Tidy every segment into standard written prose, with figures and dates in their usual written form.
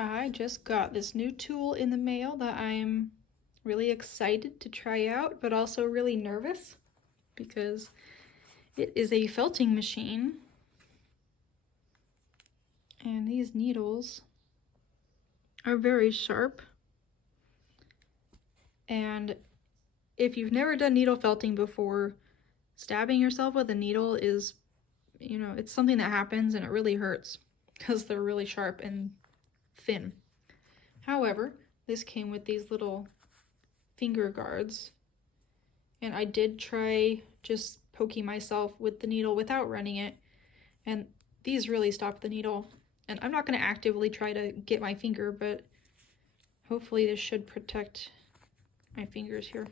I just got this new tool in the mail that I'm really excited to try out, but also really nervous because it is a felting machine. And these needles are very sharp. And if you've never done needle felting before, stabbing yourself with a needle is, it's something that happens and it really hurts because they're really sharp and thin. However, this came with these little finger guards, and I did try just poking myself with the needle without running it, and these really stopped the needle. And I'm not going to actively try to get my finger, but hopefully this should protect my fingers here.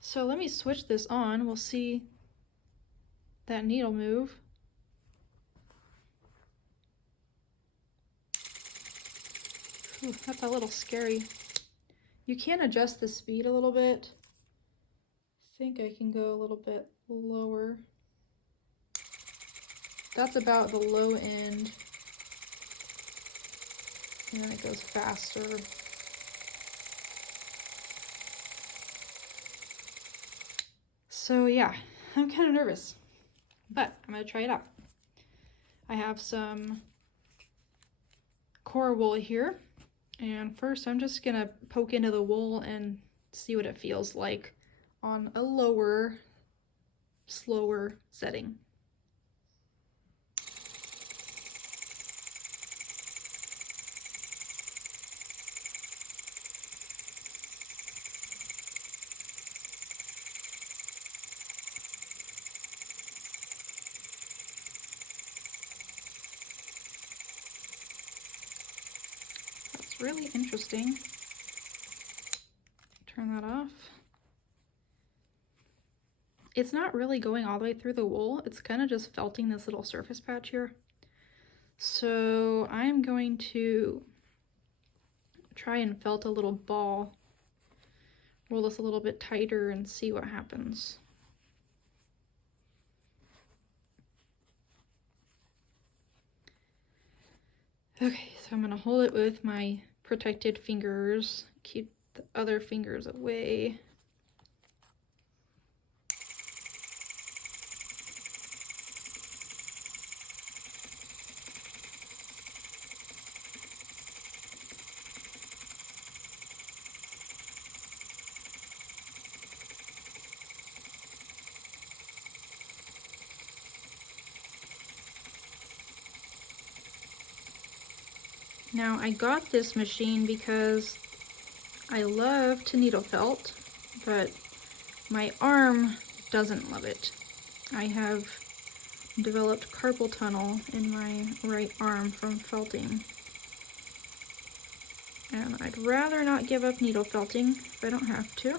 So let me switch this on. We'll see that needle move. Ooh, that's a little scary. You can adjust the speed a little bit. I think I can go a little bit lower. That's about the low end. And then it goes faster. So yeah, I'm kind of nervous, but I'm gonna try it out. I have some core wool here, and first I'm just gonna poke into the wool and see what it feels like on a lower, slower setting. That's really interesting. Turn that off. It's not really going all the way through the wool. It's kind of just felting this little surface patch here. So I'm going to try and felt a little ball. Roll this a little bit tighter and see what happens. Okay, so I'm gonna hold it with my protected fingers, keep the other fingers away. Now I got this machine because I love to needle felt, but my arm doesn't love it. I have developed carpal tunnel in my right arm from felting. And I'd rather not give up needle felting if I don't have to.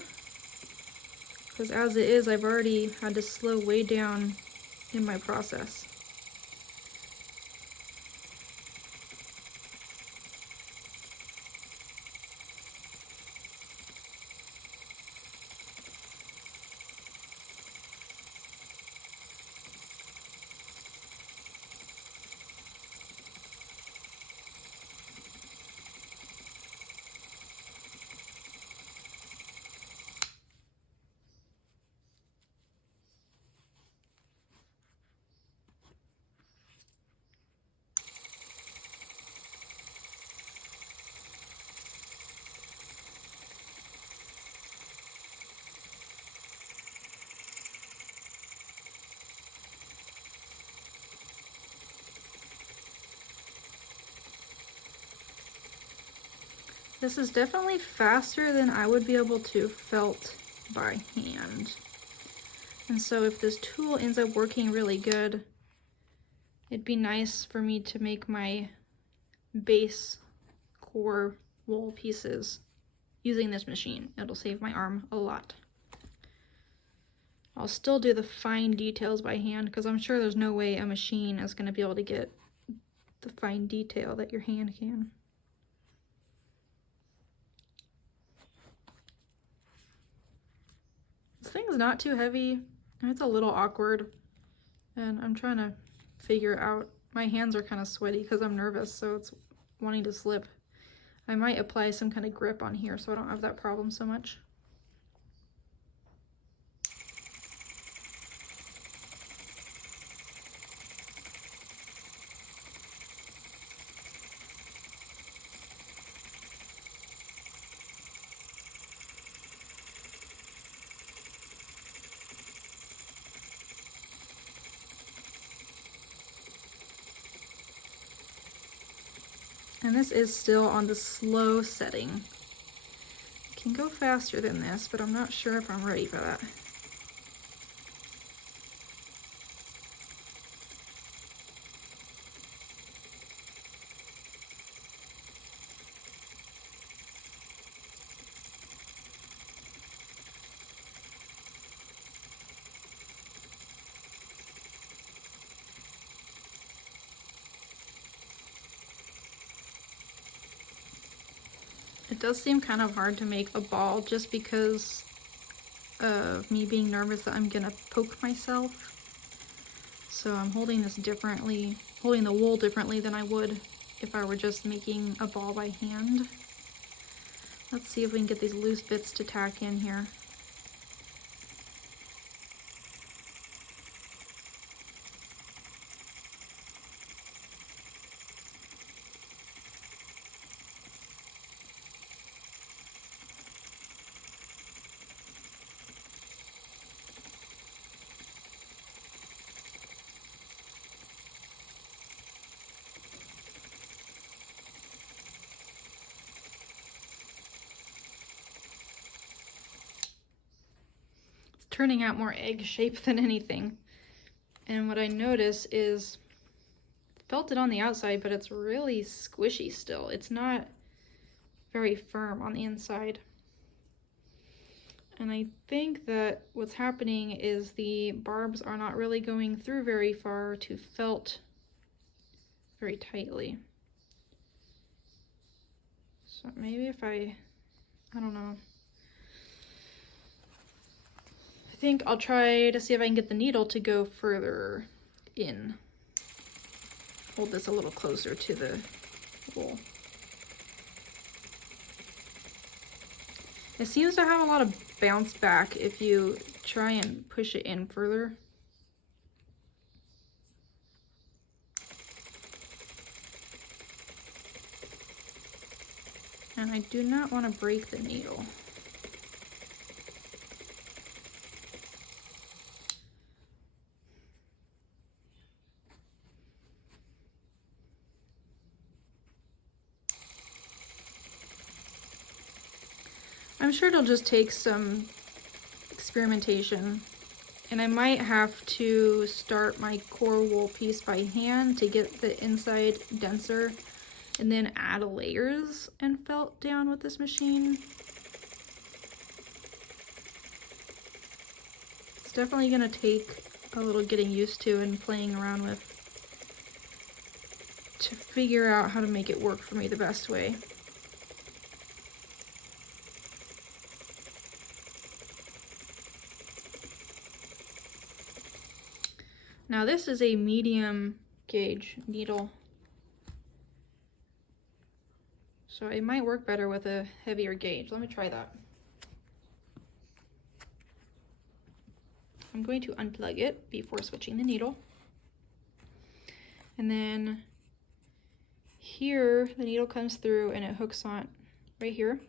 Because as it is, I've already had to slow way down in my process. This is definitely faster than I would be able to felt by hand. And so if this tool ends up working really good, it'd be nice for me to make my base core wool pieces using this machine. It'll save my arm a lot. I'll still do the fine details by hand because I'm sure there's no way a machine is going to be able to get the fine detail that your hand can. This thing's not too heavy. It's a little awkward, and I'm trying to figure out my hands are kind of sweaty because I'm nervous, so it's wanting to slip. I might apply some kind of grip on here so I don't have that problem so much. And this is still on the slow setting. It can go faster than this, but I'm not sure if I'm ready for that. It does seem kind of hard to make a ball just because of me being nervous that I'm gonna poke myself. So I'm holding this differently, holding the wool differently than I would if I were just making a ball by hand. Let's see if we can get these loose bits to tack in here. Turning out more egg shape than anything. And what I notice is, felt it on the outside, but it's really squishy still. It's not very firm on the inside. And I think that what's happening is the barbs are not really going through very far to felt very tightly. So maybe if I don't know. I think I'll try to see if I can get the needle to go further in. Hold this a little closer to the wool. It seems to have a lot of bounce back if you try and push it in further. And I do not want to break the needle. I'm sure it'll just take some experimentation, and I might have to start my core wool piece by hand to get the inside denser and then add layers and felt down with this machine. It's definitely gonna take a little getting used to and playing around with to figure out how to make it work for me the best way. Now this is a medium gauge needle, so it might work better with a heavier gauge. Let me try that. I'm going to unplug it before switching the needle. And then here, the needle comes through and it hooks on right here.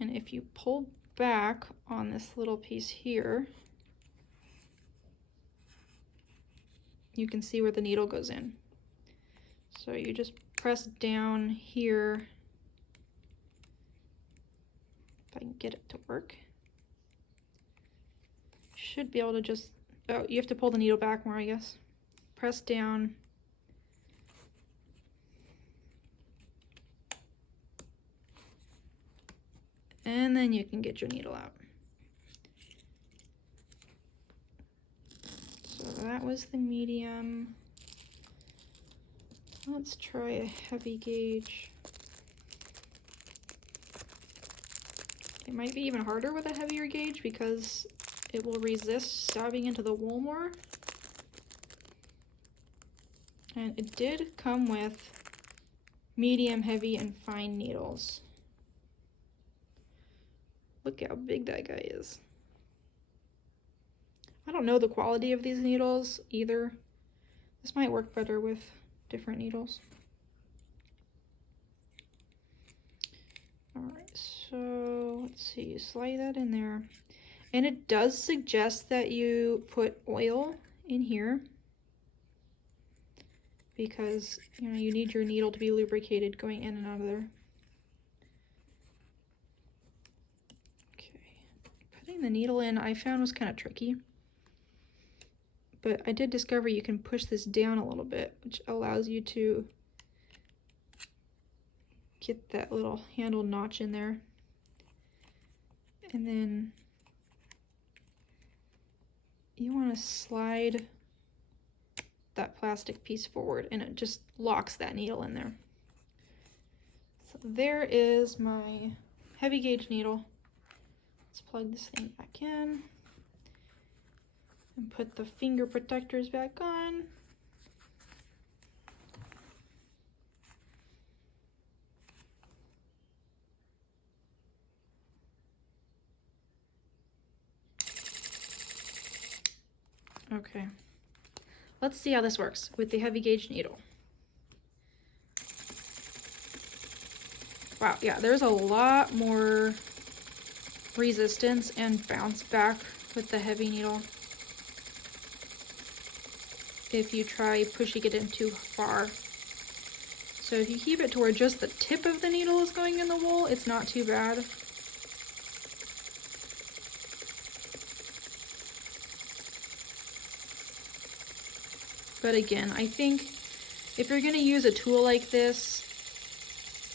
And if you pull back on this little piece here, you can see where the needle goes in. So you just press down here, if I can get it to work. Should be able to just, oh, you have to pull the needle back more, I guess. Press down. And then you can get your needle out. So that was the medium. Let's try a heavy gauge. It might be even harder with a heavier gauge because it will resist stabbing into the wool more. And it did come with medium, heavy, and fine needles. Look how big that guy is. I don't know the quality of these needles either. This might work better with different needles. Alright, so let's see, slide that in there. And it does suggest that you put oil in here because, you know, you need your needle to be lubricated going in and out of there. Okay, putting the needle in I found was kind of tricky. But I did discover you can push this down a little bit, which allows you to get that little handle notch in there. And then you want to slide that plastic piece forward and it just locks that needle in there. So there is my heavy gauge needle. Let's plug this thing back in. And put the finger protectors back on. Okay, let's see how this works with the heavy gauge needle. Wow, yeah, there's a lot more resistance and bounce back with the heavy needle if you try pushing it in too far. So if you keep it to where just the tip of the needle is going in the wool, it's not too bad. But again, I think if you're going to use a tool like this,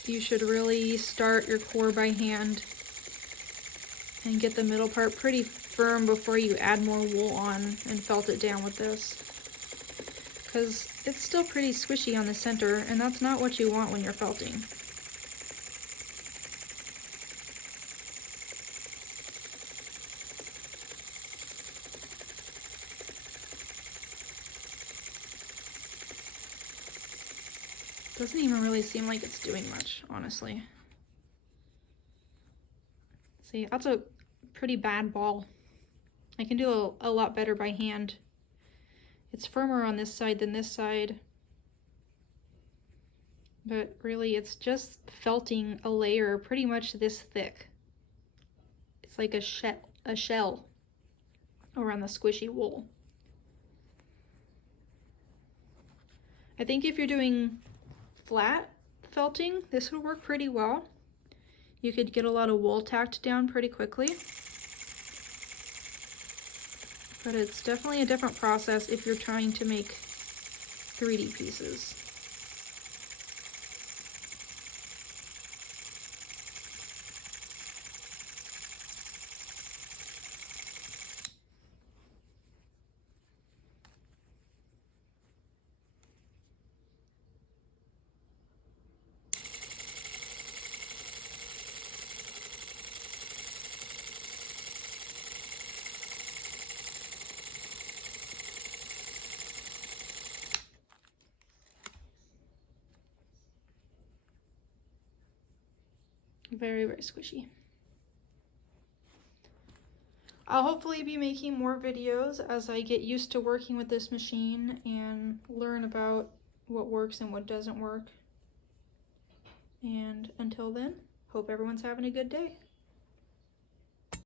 you should really start your core by hand and get the middle part pretty firm before you add more wool on and felt it down with this. Because it's still pretty squishy on the center, and that's not what you want when you're felting. Doesn't even really seem like it's doing much, honestly. See, that's a pretty bad ball. I can do a lot better by hand. It's firmer on this side than this side. But really, it's just felting a layer pretty much this thick. It's like a shell around the squishy wool. I think if you're doing flat felting, this would work pretty well. You could get a lot of wool tacked down pretty quickly. But it's definitely a different process if you're trying to make 3D pieces. Very, very squishy. I'll hopefully be making more videos as I get used to working with this machine and learn about what works and what doesn't work. And until then, hope everyone's having a good day.